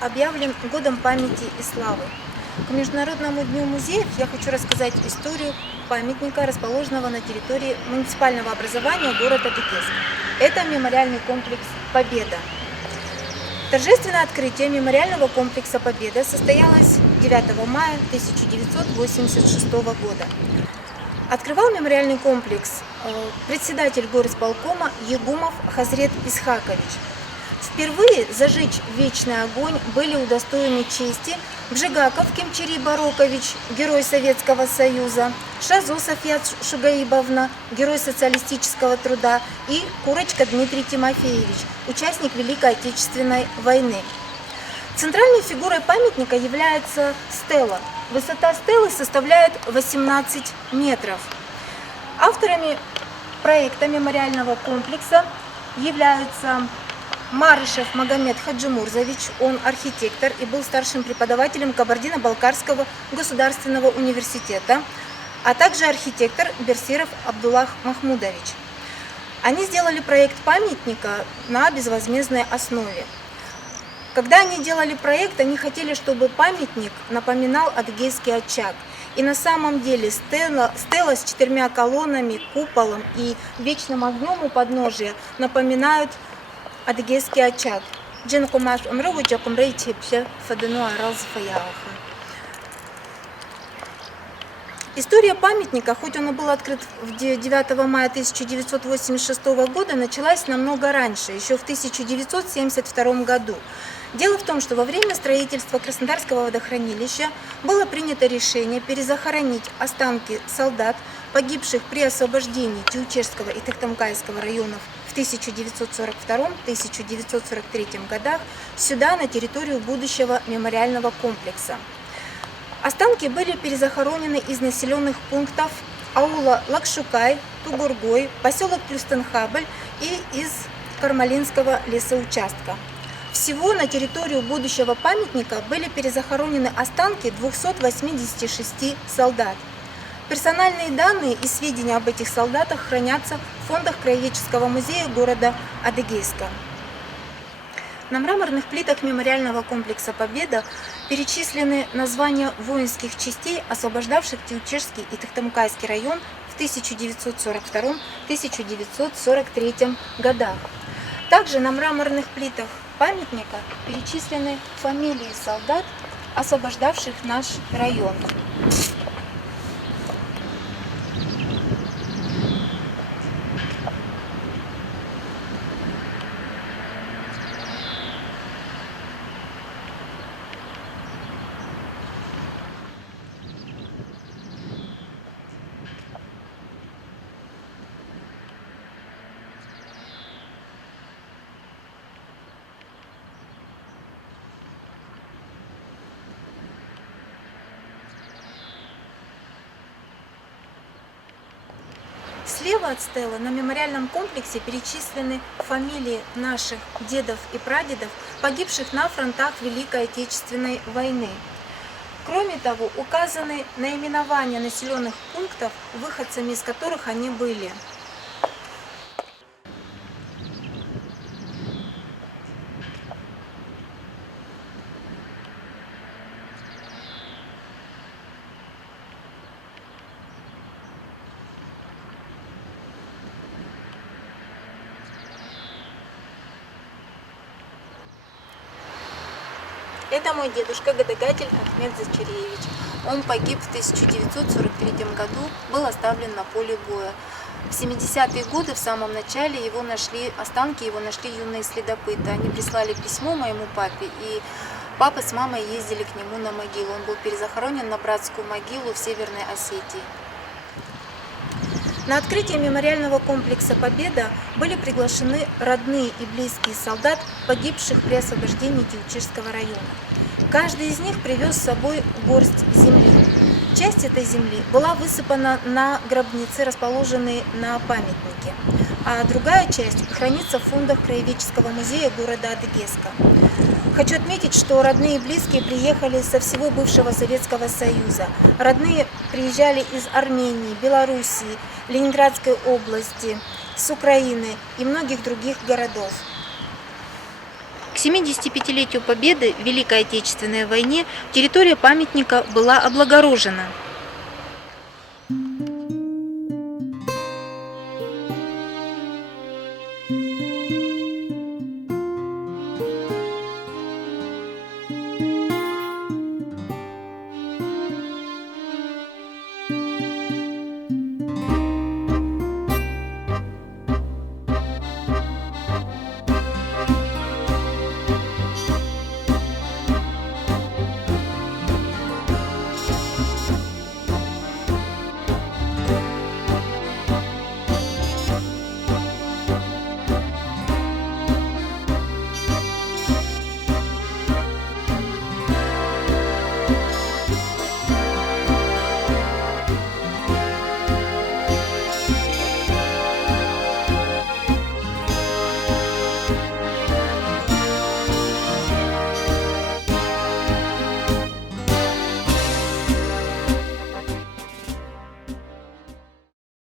объявлен Годом памяти и славы. К Международному дню музеев я хочу рассказать историю памятника, расположенного на территории муниципального образования города Адыгейск. Это мемориальный комплекс «Победа». Торжественное открытие мемориального комплекса «Победа» состоялось 9 мая 1986 года. Открывал мемориальный комплекс председатель горисполкома Егумов Хазрет Исхакович. Впервые зажечь вечный огонь были удостоены чести Бжигаков Кемчери Барокович, герой Советского Союза, Шазо Софья Шугаибовна, герой социалистического труда, и Курочка Дмитрий Тимофеевич, участник Великой Отечественной войны. Центральной фигурой памятника является стела. Высота стелы составляет 18 метров. Авторами проекта мемориального комплекса являются Марышев Магомед Хаджимурзович, он архитектор и был старшим преподавателем Кабардино-Балкарского государственного университета, а также архитектор Берсиров Абдуллах Махмудович. Они сделали проект памятника на безвозмездной основе. Когда они делали проект, они хотели, чтобы памятник напоминал адыгейский очаг. И на самом деле стела с 4 колоннами, куполом и вечным огнем у подножия напоминают адыгейский очаг. История памятника, хоть он и был открыт 9 мая 1986 года, началась намного раньше, еще в 1972 году. Дело в том, что во время строительства Краснодарского водохранилища было принято решение перезахоронить останки солдат, погибших при освобождении Тиучешского и Тыктамкайского районов в 1942-1943 годах, сюда, на территорию будущего мемориального комплекса. Останки были перезахоронены из населенных пунктов аула Лакшукай, Тугургой, поселок Плюстенхабль и из Кармалинского лесоучастка. Всего на территорию будущего памятника были перезахоронены останки 286 солдат. Персональные данные и сведения об этих солдатах хранятся в фондах Краеведческого музея города Адыгейска. На мраморных плитах мемориального комплекса «Победа» перечислены названия воинских частей, освобождавших Тиучешский и Тыктамкайский район в 1942-1943 годах. Также на мраморных плитах памятника перечислены фамилии солдат, освобождавших наш район. Слева от стелы на мемориальном комплексе перечислены фамилии наших дедов и прадедов, погибших на фронтах Великой Отечественной войны. Кроме того, указаны наименования населенных пунктов, выходцами из которых они были. Это мой дедушка Гадагатель Ахмед Зачареевич. Он погиб в 1943 году, был оставлен на поле боя. В 70-е годы, в самом начале, останки его нашли юные следопыты. Они прислали письмо моему папе, и папа с мамой ездили к нему на могилу. Он был перезахоронен на братскую могилу в Северной Осетии. На открытие мемориального комплекса «Победа» были приглашены родные и близкие солдат, погибших при освобождении Тиучешского района. Каждый из них привез с собой горсть земли. Часть этой земли была высыпана на гробницы, расположенные на памятнике, а другая часть хранится в фондах Краеведческого музея города Адыгейска. Хочу отметить, что родные и близкие приехали со всего бывшего Советского Союза. Родные приезжали из Армении, Белоруссии, Ленинградской области, с Украины и многих других городов. К 75-летию Победы в Великой Отечественной войне территория памятника была облагорожена.